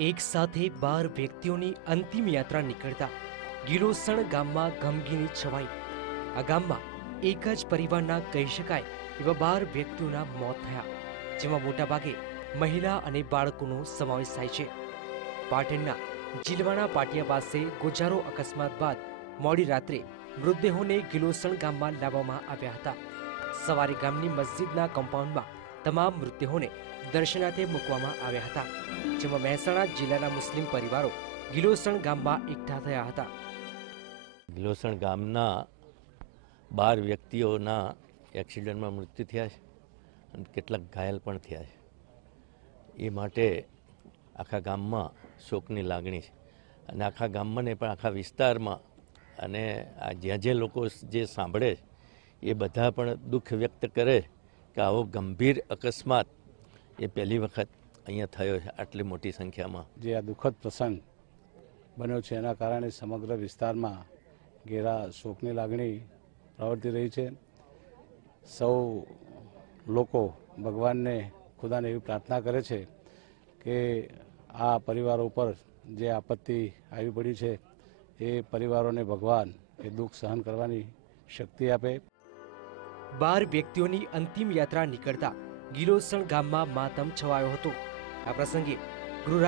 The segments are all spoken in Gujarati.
એક સાથે બાર વ્યક્તિઓની અંતિમ યાત્રા નીકળતા ગિલોસણ ગામમાં ગમગીની છવાઈ. આ ગામમાં એક જ પરિવારના કહી શકાય એવા બાર વ્યક્તિઓના મોત થયા, જેમાં મોટાભાગે મહિલા અને બાળકોનો સમાવેશ થાય છે. પાટણના જીલવાણા પાટિયા પાસે ગોજારો અકસ્માત બાદ મોડી રાત્રે મૃતદેહોને ગિલોસણ ગામમાં લાવવામાં આવ્યા હતા. સવારે ગામની મસ્જિદના કમ્પાઉન્ડમાં તમામ મૃતદેહોને દર્શનાર્થે મૂકવામાં આવ્યા હતા, જેમાં મહેસાણા જિલ્લાના મુસ્લિમ પરિવારો ગિલોસણ ગામમાં એકઠા થયા હતા. ગિલોસણ ગામના બાર વ્યક્તિઓના એક્સિડન્ટમાં મૃત્યુ થયા છે અને કેટલાક ઘાયલ પણ થયા છે. એ માટે આખા ગામમાં શોકની લાગણી છે અને આખા ગામમાં ને પણ આખા વિસ્તારમાં અને આ જ્યાં જે લોકો જે સાંભળે એ બધા પણ દુઃખ વ્યક્ત કરે કે આવો ગંભીર અકસ્માત એ પહેલી વખત અહીંયા થયો છે, આટલી મોટી સંખ્યામાં. જે આ દુઃખદ પ્રસંગ બન્યો છે, એના કારણે સમગ્ર વિસ્તારમાં ઘેરા શોકની લાગણી પ્રવર્તી રહી છે. સૌ લોકો ભગવાનને ખુદાને એવી પ્રાર્થના કરે છે કે આ પરિવારો ઉપર જે આપત્તિ આવી પડી છે, એ પરિવારોને ભગવાન એ દુઃખ સહન કરવાની શક્તિ આપે. બાર વ્યક્તિઓની અંતિમ યાત્રા નીકળતા ગિલોસણ ગામમાં માતમ છવાયો હતો. આ પ્રસંગે ગૃહ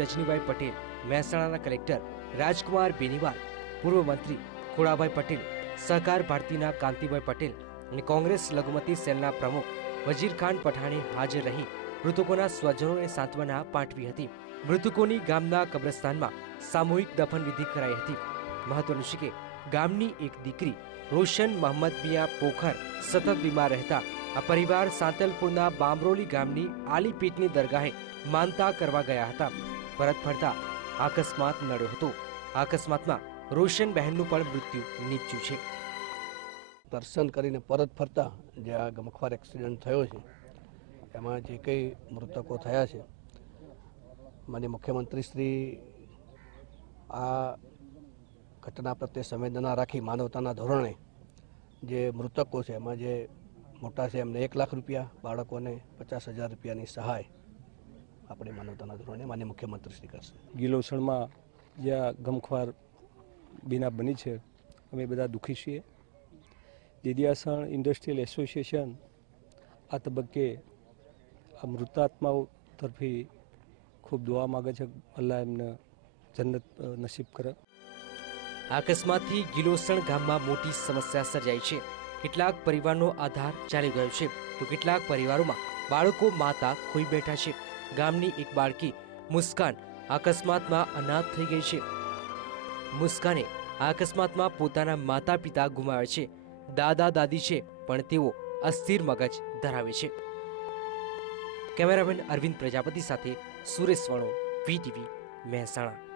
રજનીભાઈ પટેલ, મહેસાણાના કલેક્ટર રાજકુમાર બેનીવાલ, પૂર્વ મંત્રી ખોડાભાઈ પટેલ, સહકાર ભારતીના કાંતિભાઈ પટેલ અને કોંગ્રેસ લઘુમતી સેલના પ્રમુખ વજીરખાન પઠાણે હાજર રહી મૃતકોના સ્વજનોને સાંત્વના પાઠવી હતી. મૃતકોની ગામના કબ્રસ્તાનમાં સામૂહિક દફનવિધિ કરાઈ હતી. મહત્વનું છે કે ગામની એક દીકરી, રોશન મોહમ્મદ મિયા પોખર, સતત બીમાર રહેતા, આ પરિવાર સાંતલપુરના બામરોલી ગામની આલીપીઠની દરગાહે માનતા કરવા ગયા હતા. પરત ફરતા અકસ્માત નડ્યો હતો. અકસ્માતમાં રોશન બહેનનું પણ મૃત્યુ નીપજ્યું છે. દર્શન કરીને પરત ફરતા, જે આ ગમખવાર એક્સિડન્ટ થયો છે, એમાં જે કંઈ મૃતકો થયા છે માન્ય મુખ્યમંત્રી શ્રી આ ઘટના પ્રત્યે સંવેદના રાખી માનવતાના ધોરણે જે મૃતકો છે, એમાં જે મોટા છે, એમને એક લાખ રૂપિયા, બાળકોને પચાસ હજાર રૂપિયાની સહાય આપણે માનવતાના ધોરણે માન્ય મુખ્યમંત્રી શ્રી કરશે ગિલોસણમાં જ્યાં ગમખ્વાર બીના બની છે, અમે બધા દુઃખી છીએ. દેદિયાસણ ઇન્ડસ્ટ્રીયલ એસોસિએશન આ તબક્કે આ મૃતાત્માઓ તરફી ખૂબ દુઆ માગે છે, અલ્લાહ એમને જન્નત નસીબ કરે. અકસ્માતથી ગિલોસણ ગામમાં મોટી સમસ્યા સર્જાઈ છે. કેટલાક પરિવારનો આધાર ચાલી ગયો છે. તો કેટલાક પરિવારોમાં બાળકો માતા ખોઈ બેઠા છે. ગામની એક બાળકી મુસ્કાન અકસ્માતમાં અનાથ થઈ ગઈ છે. મુસ્કાને અકસ્માતમાં પોતાના માતા પિતા ગુમાવ્યા છે. દાદા, દાદી છે, પણ તેઓ અસ્થિર મગજ ધરાવે છે. કેમેરામેન અરવિંદ પ્રજાપતિ સાથે સુરેશ વણો વીટીવી મહેસાણા.